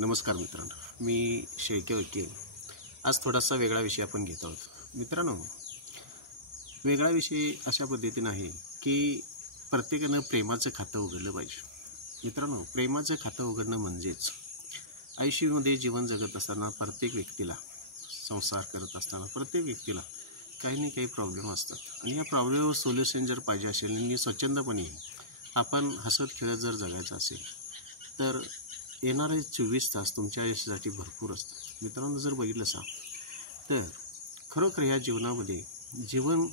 नमस्कार मित्रांनो, मी शेळके वकील. आज थोडासा वेगळा विषय आपण घेत आहोत. मित्रांनो, वेगळा विषय अशा पद्धतीने आहे की प्रत्येकानं प्रेमाचं खातं उघडलं पाहिजे. मित्रांनो, प्रेमाचं खातं उघडणं म्हणजेच आयुष्यामध्ये जीवन जगत असताना प्रत्येक व्यक्तीला, संसार करत असताना प्रत्येक व्यक्तीला काही ना काही प्रॉब्लेम असतात. आणि या प्रॉब्लेमवर सोल्युशन जर पाहिजे असेल आणि स्वच्छंदपणे आपण हसत खेळत जर जगायचं असेल तर येणारे 24 तास तुमच्या आयुष्यासाठी भरपूर असतात. मित्रांनो, जर बघितलं असा तर खरोखर ह्या जीवनामध्ये जीवन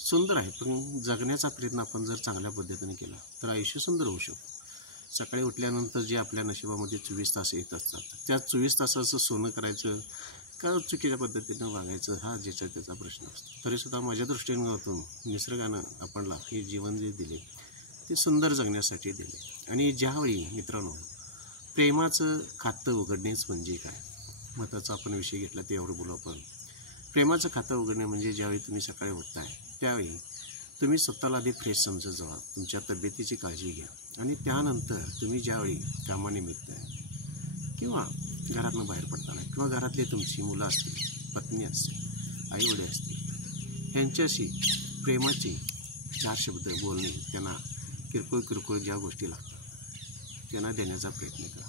सुंदर आहे, पण जगण्याचा प्रयत्न आपण जर चांगल्या पद्धतीने केला तर आयुष्य सुंदर होऊ शकतो. सकाळी उठल्यानंतर जे आपल्या नशिबामध्ये 24 तास येत असतात, त्या 24 तासाचं सोनं करायचं का चुकीच्या पद्धतीनं वागायचं हा ज्याचा त्याचा प्रश्न असतो. तरीसुद्धा माझ्या दृष्टिकोनातून निसर्गानं आपणला हे जीवन जे दिले ते सुंदर जगण्यासाठी दिले. आणि ज्यावेळी मित्रांनो प्रेमाचं खातं उघडणेच म्हणजे काय महत्त्वाचा आपण विषय घेतला त्यावर बोलू आपण. प्रेमाचं खातं उघडणे म्हणजे ज्यावेळी तुम्ही सकाळी उठताय त्यावेळी तुम्ही स्वतःला आधी फ्रेश समजत जावा, तुमच्या तब्येतीची काळजी घ्या. आणि त्यानंतर तुम्ही ज्यावेळी कामानिमित्त किंवा घरातून बाहेर पडताना किंवा घरातले तुमची मुलं असतील, पत्नी असतील, आईवडील असतील, ह्यांच्याशी प्रेमाची 4 शब्द बोलणे, त्यांना किरकोळ ज्या गोष्टी लागतात त्यांना देण्याचा प्रयत्न करा.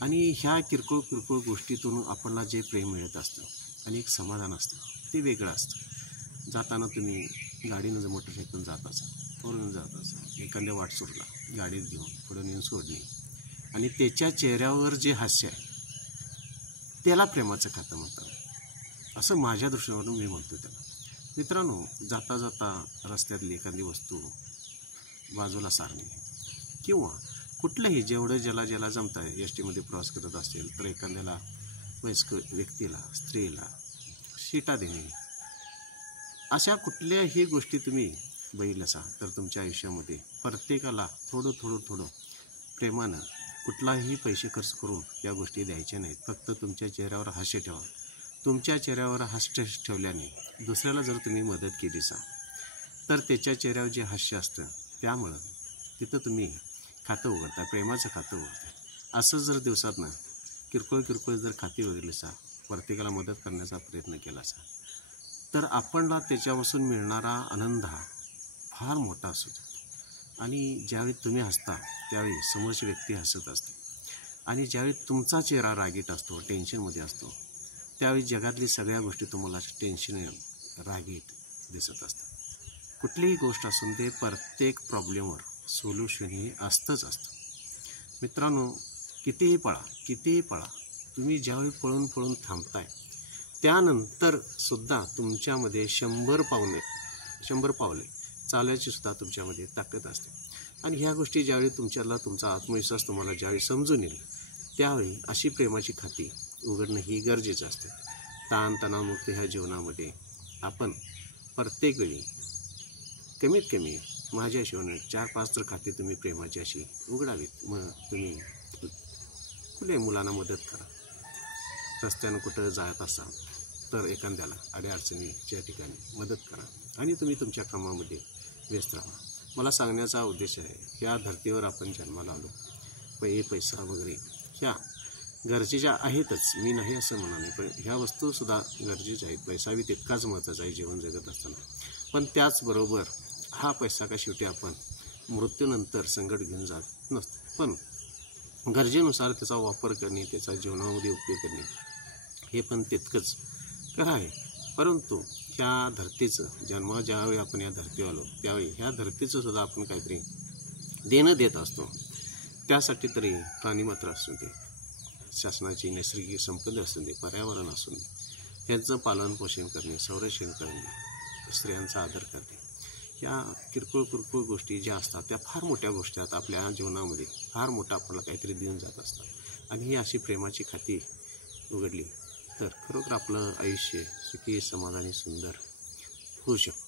आणि ह्या किरकोळ गोष्टीतून आपल्याला जे प्रेम मिळत असतं आणि एक समाधान असतं ते वेगळं असतं. जाताना तुम्ही गाडीनं जर मोटरसायकल जात असाल, फोरनं जात असाल, एखाद्या वाटसरूला गाडीत घेऊन पुढे नेऊन सोडणे आणि त्याच्या चेहऱ्यावर जे हास्य आहे त्याला प्रेमाचं खातं म्हणतात, असं माझ्या दृष्टीवरून मी म्हणतो त्याला. मित्रांनो, जाता जाता रस्त्यातली एखादी वस्तू बाजूला सारणे किंवा कुठलंही जेवढं ज्याला जमतं आहे, एस टीमध्ये प्रवास करत असेल तर एखाद्याला वयस्क व्यक्तीला, स्त्रीला शिटा देणे, अशा कुठल्याही गोष्टी तुम्ही बघितल्या तर तुमच्या आयुष्यामध्ये प्रत्येकाला थोडं प्रेमानं, कुठलाही पैसे खर्च करून या गोष्टी द्यायच्या नाहीत. फक्त तुमच्या चेहऱ्यावर हास्य ठेवा. तुमच्या चेहऱ्यावर हास्य ठेवल्याने दुसऱ्याला जर तुम्ही मदत केली तर त्याच्या चेहऱ्यावर जे हास्य असतं त्यामुळं तिथं तुम्ही खातं उघडता, प्रेमाचं खातं उघडता. असं जर दिवसातनं किरकोळ जर खाती उघडली प्रत्येकाला मदत करण्याचा प्रयत्न केला तर आपणला त्याच्यापासून मिळणारा आनंद हा फार मोठा असतो. आणि ज्यावेळी तुम्ही हसता त्यावेळी समोरची व्यक्ती हसत असते. आणि ज्यावेळी तुमचा चेहरा रागीट असतो, टेन्शनमध्ये असतो, त्यावेळी जगातली सगळ्या गोष्टी तुम्हाला टेन्शन, रागीट दिसत असतात. कुठलीही गोष्ट असून ते प्रत्येक प्रॉब्लेमवर सोल्युशन हे असतंच असतं. मित्रांनो, कितीही पळा, तुम्ही ज्यावेळी पळून थांबताय त्यानंतर सुद्धा तुमच्यामध्ये 100 पावले चालायची सुद्धा तुमच्यामध्ये ताकद असते. आणि ह्या गोष्टी ज्यावेळी तुमचा आत्मविश्वास तुम्हाला ज्यावेळी समजून येईल त्यावेळी अशी प्रेमाची खाती उघडणं ही गरजेचं असतं. ताणतणावमुक्त ह्या जीवनामध्ये आपण प्रत्येक वेळी कमीत कमी माझ्या हिशोबाने 4-5 तर खाती तुम्ही प्रेमाची अशी उघडावीत. मग तुम्ही कुठे मुलांना मदत करा, रस्त्यानं कुठं जात असाल तर एखाद्याला अडीअडचणीच्या ठिकाणी मदत करा आणि तुम्ही तुमच्या कामामध्ये व्यस्त राहा. मला सांगण्याचा उद्देश आहे, ह्या धर्तीवर आपण जन्माला आलो, पैसा वगैरे ह्या गरजेच्या आहेतच, मी नाही असं म्हणा नाही, पण ह्या वस्तूसुद्धा गरजेच्या आहेत. पैसा बी तितकाच महत्त्वाचा आहे जीवन जगत असताना. पण त्याचबरोबर हा पैसा का शेवटी आपण मृत्यूनंतर संकट घेऊन जात नसतो, पण गरजेनुसार त्याचा वापर करणे, त्याचा जीवनामध्ये उपयोग करणे हे पण तितकंच खरं आहे. परंतु ह्या धर्तीचं ज्यावेळी आपण या धर्तीवर आलो त्यावेळी ह्या धर्तीचं सुद्धा आपण काहीतरी देणं देत असतो. त्यासाठी तरी प्राणीमात्र असू दे, शासनाची नैसर्गिक संपदा असू दे, पर्यावरण असू दे, ह्यांचं पालनपोषण करणे, संरक्षण करणे, स्त्रियांचा आदर करणे, या किरकोळ गोष्टी ज्या असतात त्या फार मोठ्या गोष्टी आहेत. आपल्या जीवनामध्ये फार मोठा आपल्याला काहीतरी देऊन जात असतात. आणि ही अशी प्रेमाची खाती उघडली तर खरोखर आपलं आयुष्य सुखी, समाधानी, सुंदर होऊ शकतं.